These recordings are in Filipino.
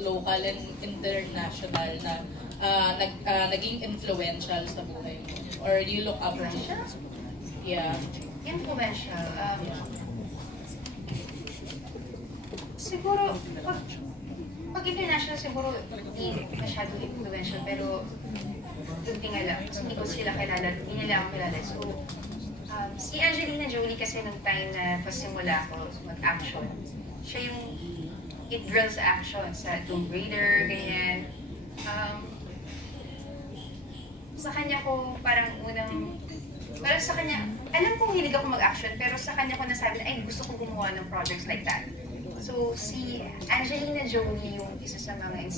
local and international na naging influential sa buhay mo? Or you look up from? Yeah. Influential. Siguro, pag international siguro hindi masyado influential, pero hindi nga lang, hindi ko sila kilala, hindi nila ako kilala. So, si Angelina Jolie kasi nung time na pasimula ako mag-action, siya yung it girl sa action, sa Tomb Raider, ganyan. Sa kanya ko parang parang sa kanya, alam kong hilig ako mag-action, pero sa kanya ko nasabi na, ay gusto ko gumawa ng projects like that. So, si Angelina Jolie yung isa sa mga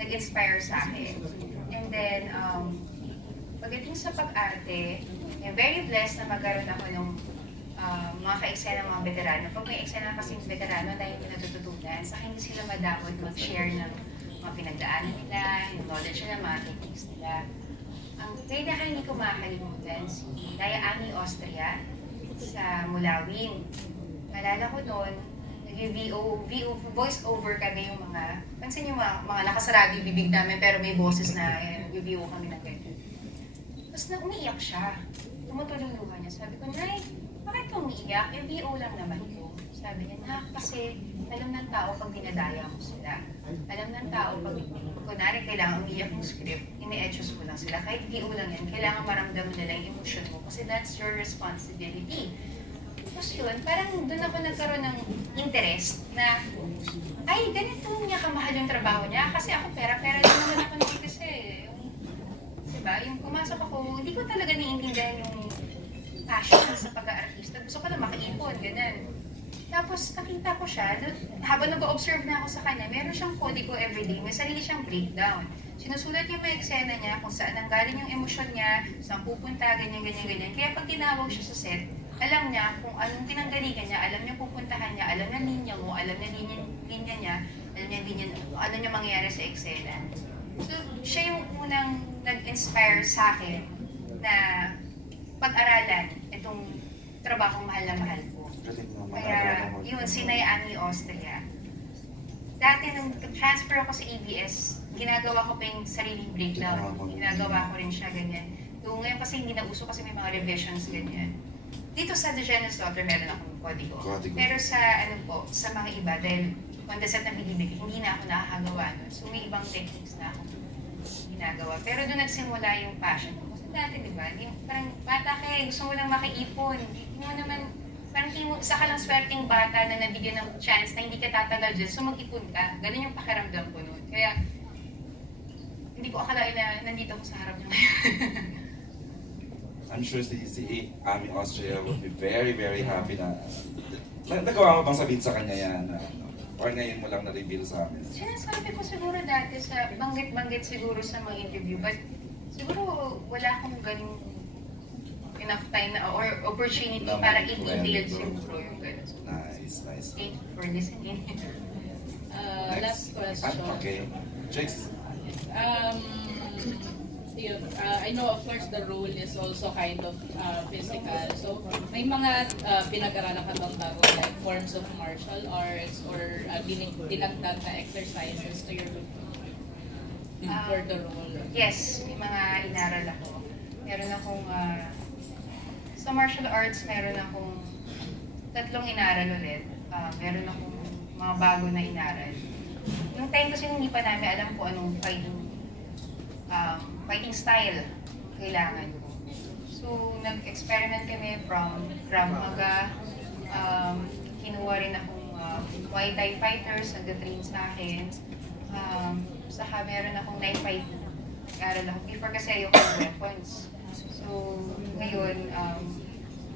nag-inspire sa akin. And then, pagdating sa pag-arte, very blessed na magkaroon ako ng mga ka-eksena ng mga veterano. Pag may eksena kasing veterano, dahil hindi natututunan, sa akin hindi sila madawat mag-share ng mga pinagdaanan nila, yung knowledge nila, mga techniques nila. Ang pinaka hindi ko makakalimutan, si Daya Ani Austria sa Mulawin. Malala ko noon, voice over kami yung mga, pansin yung mga nakasarado yung bibig namin pero may boses na nag-VO kami ng ganyan. Tapos na umiiyak siya. Tumutulong luha niya. Sabi ko, Nay, bakit ka umiiyak? VO lang naman ko. Sabi niya, na kasi alam ng tao pag dinadaya mo sila. Alam ng tao pag kunwari kailangan umiiyak yung script, ini-etchos mo lang sila. Kahit VO lang yan, kailangan maramdaman nila yung emotion mo kasi that's your responsibility. Tapos yun, parang doon ako nagkaroon ng interest na, ay, ganito niya kamahal yung trabaho niya kasi ako pera-pera din naman ako nung kasi. Diba? Yung pumasok ako, hindi ko talaga naiintindihan yung passion sa pag-aartista. Gusto ko na makaipon, ganun. Tapos nakita ko siya, habang nag-observe na ako sa kanya, meron siyang kodigo everyday, may sarili siyang breakdown. Sinusulat niya may eksena niya kung saan nanggaling yung emosyon niya, saan pupunta, ganyan, ganyan, ganyan. Kaya pag tinawag siya sa set, alam niya kung anong pinanggaligan niya, alam niya pupuntahan niya, alam niya linya mo, alam niya linya niya, alam niya linya, ano niya mangyayari sa eksena. So, siya yung unang nag-inspire sa akin na pag-aralan itong trabahong mahal na mahal ko. Kaya, yun, si Ani Austria. Dati nung transfer ako sa ABS, ginagawa ko pa yung sariling breakdown. Ginagawa ko rin siya, ganyan. Doon ngayon kasi hindi na uso kasi may mga revisions, ganyan. Dito sa The Genius Daughter, meron akong kodigo. Pero sa, sa mga iba, dahil on the set na binibigay, hindi na ako nakakagawa nun. So may ibang techniques na ako ginagawa. Pero doon nagsimula yung passion ko. Kasi dati, di ba, parang bata ka gusto mo lang makaipon. Hindi mo naman, parang isa ka lang swerteng bata na nabigyan ng chance na hindi ka tatagal dyan, so mag-ipon ka. Ganun yung pakiramdam ko noon. Kaya, hindi ko akalain na nandito ako sa harap niya ngayon. I'm sure si Ami Austria will be very, very happy na nagawa mo bang sabihin sa kanya yan? Or ngayon mo lang na-reveal sa amin? Sinasabi ko siguro dati sa banggit-banggit siguro sa mga interview, but siguro wala akong ganun enough time na or opportunity para i-detail siguro yung ganun. Nice, nice. Thank you for listening. Last question. Okay. Jakes. I know of course the role is also kind of physical. So may mga pinag-aralan ka bang bago like forms of martial arts or dinagdag na exercises to your for the role? Yes, may mga inaral ako. Meron akong sa martial arts meron akong 3 inaral ulit. Meron akong mga bago na inaral. Yung time kasi hindi pa namin alam kung anong fighting style kailangan ko. So, nag-experiment kami from Krav Maga. Kinuha rin akong Muay Thai fighters, nag-train sa akin. Saka meron akong knife fighting. Nag-aral ako. Before kasi ayoko ng weapons. So, ngayon,